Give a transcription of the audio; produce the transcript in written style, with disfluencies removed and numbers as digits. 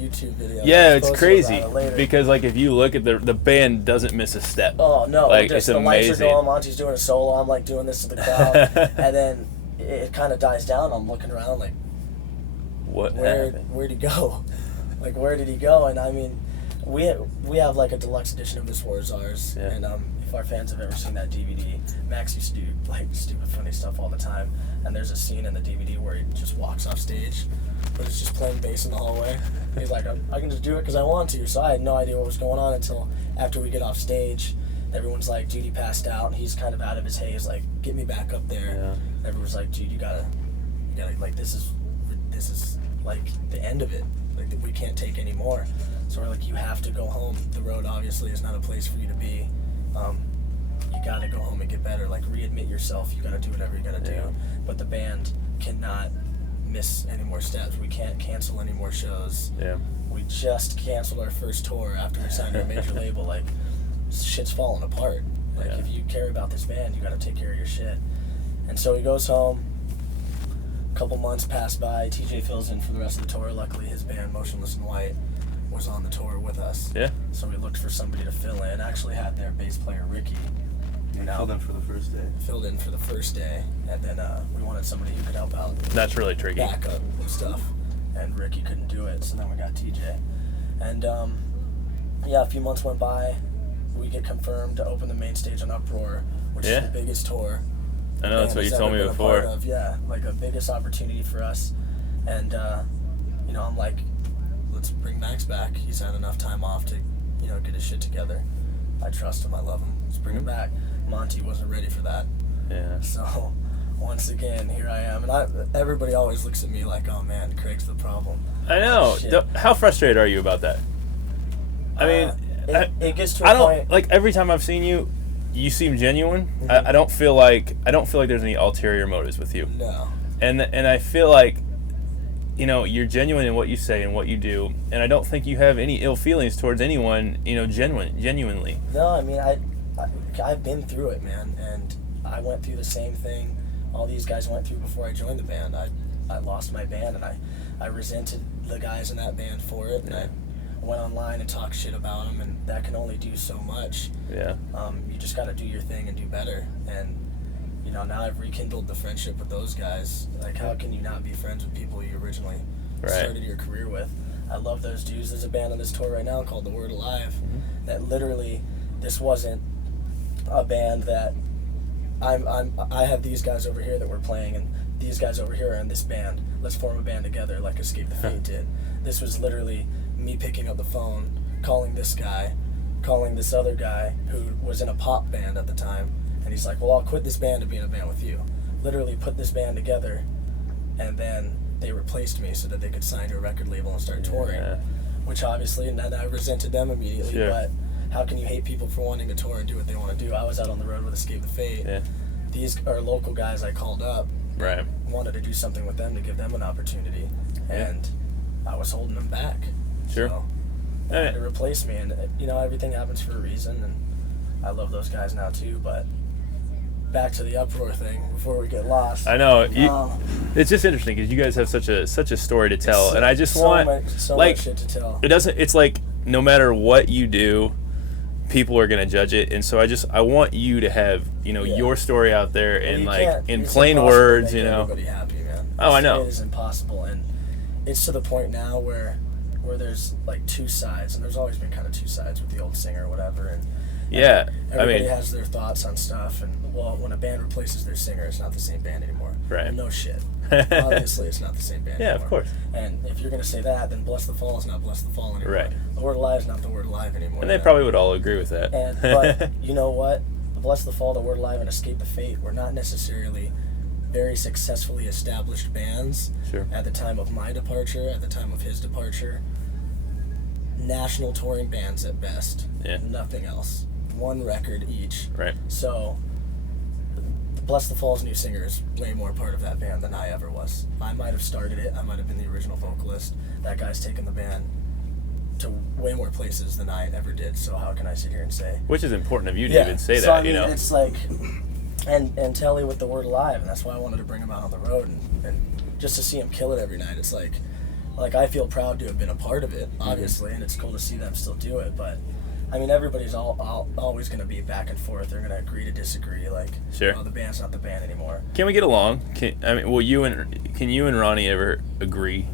YouTube video. Yeah, it's crazy because like if you look at the band doesn't miss a step. Oh no, like it's amazing. The lights are going, Monty's doing a solo, I'm like doing this to the crowd, and then it kind of dies down. I'm looking around like, where'd he go? Like where did he go? And I mean, we have like a deluxe edition of This War Is Ours, and if our fans have ever seen that DVD, Max used to do like stupid funny stuff all the time, and there's a scene in the DVD where he just walks off stage, but it's just playing bass in the hallway. He's like, I can just do it because I want to. So I had no idea what was going on until after we get off stage. Everyone's like, dude, he passed out, and he's kind of out of his haze, like, get me back up there. Yeah. Everyone's like, dude, you gotta like, this is like the end of it. Like, we can't take any more. So we're like, you have to go home. The road obviously is not a place for you to be. You gotta go home and get better. Like, readmit yourself. You gotta do whatever you gotta do. But the band cannot miss any more steps. We can't cancel any more shows. Yeah. We just canceled our first tour after we signed to a major label. Like, shit's falling apart. Like, if you care about this band, you gotta take care of your shit. And so he goes home. A couple months pass by. TJ fills in for the rest of the tour. Luckily, his band, Motionless in White, was on the tour with us. Yeah. So we looked for somebody to fill in. Actually had their bass player, Ricky. Filled in for the first day. Filled in for the first day. And then we wanted somebody who could help out. That's really tricky. Backup and stuff. And Ricky couldn't do it, so then we got TJ. And, a few months went by. We get confirmed to open the main stage on Uproar, which is the biggest tour. I know, that's what you told me before. Like a biggest opportunity for us. And, I'm like, let's bring Max back. He's had enough time off to, get his shit together. I trust him. I love him. Let's bring him back. Monty wasn't ready for that. Yeah. So, once again, here I am. And everybody always looks at me like, oh, man, Craig's the problem. I know. How frustrated are you about that? I mean... It gets to a point. Like, every time I've seen you, you seem genuine. Mm-hmm. I don't feel like there's any ulterior motives with you. No. And I feel like, you're genuine in what you say and what you do, and I don't think you have any ill feelings towards anyone, genuinely. No, I mean, I've been through it, man, and I went through the same thing all these guys went through before I joined the band. I lost my band, and I resented the guys in that band for it, and I went online and talked shit about them, and that can only do so much. Yeah. You just got to do your thing and do better. And now I've rekindled the friendship with those guys. Like, how can you not be friends with people you originally started your career with? I love those dudes. There's a band on this tour right now called The Word Alive. Mm-hmm. That literally, this wasn't a band that I have these guys over here that we're playing, and these guys over here are in this band. Let's form a band together, like Escape the Fate did. This was literally me picking up the phone, calling this guy, calling this other guy who was in a pop band at the time, and he's like, well, I'll quit this band to be in a band with you. Literally put this band together, and then they replaced me so that they could sign to a record label and start touring, which obviously, and then I resented them immediately, but how can you hate people for wanting to tour and do what they want to do? I was out on the road with Escape the Fate. Yeah. These are local guys I called up, wanted to do something with them to give them an opportunity, and I was holding them back. Sure. So they had to replace me, and everything happens for a reason, and I love those guys now too, but back to the Uproar thing before we get lost. I know. It's just interesting because you guys have such a story to tell, and I just want much shit to tell. It's like no matter what you do, people are gonna judge it, and so I want you to have your story out there and in plain words, Everybody happy, man. Oh, I know. It is impossible, and it's to the point now where there's like two sides, and there's always been kind of two sides with the old singer or whatever, and everybody has their thoughts on stuff, and when a band replaces their singer, it's not the same band anymore. Right. No shit. Obviously, it's not the same band anymore. Yeah, of course. And if you're going to say that, then Bless the Fall is not Bless the Fall anymore. Right. The Word Alive is not the Word Alive anymore. And they probably would all agree with that. But you know what? Bless the Fall, the Word Alive, and Escape the Fate were not necessarily very successfully established bands at the time of my departure, at the time of his departure. National touring bands at best. Yeah. Nothing else. One record each. Right. So, Bless the Fall's new singer is way more part of that band than I ever was. I might have started it. I might have been the original vocalist. That guy's taken the band to way more places than I ever did. So how can I sit here and say? Which is important of you to even say that, I mean, it's like, and Telly with the Word Alive, and that's why I wanted to bring him out on the road and just to see him kill it every night. It's like like, I feel proud to have been a part of it, obviously, and it's cool to see them still do it, but I mean, everybody's always going to be back and forth. They're going to agree to disagree. Like, sure. Oh, the band's not the band anymore. Can we get along? Can you and Ronnie ever agree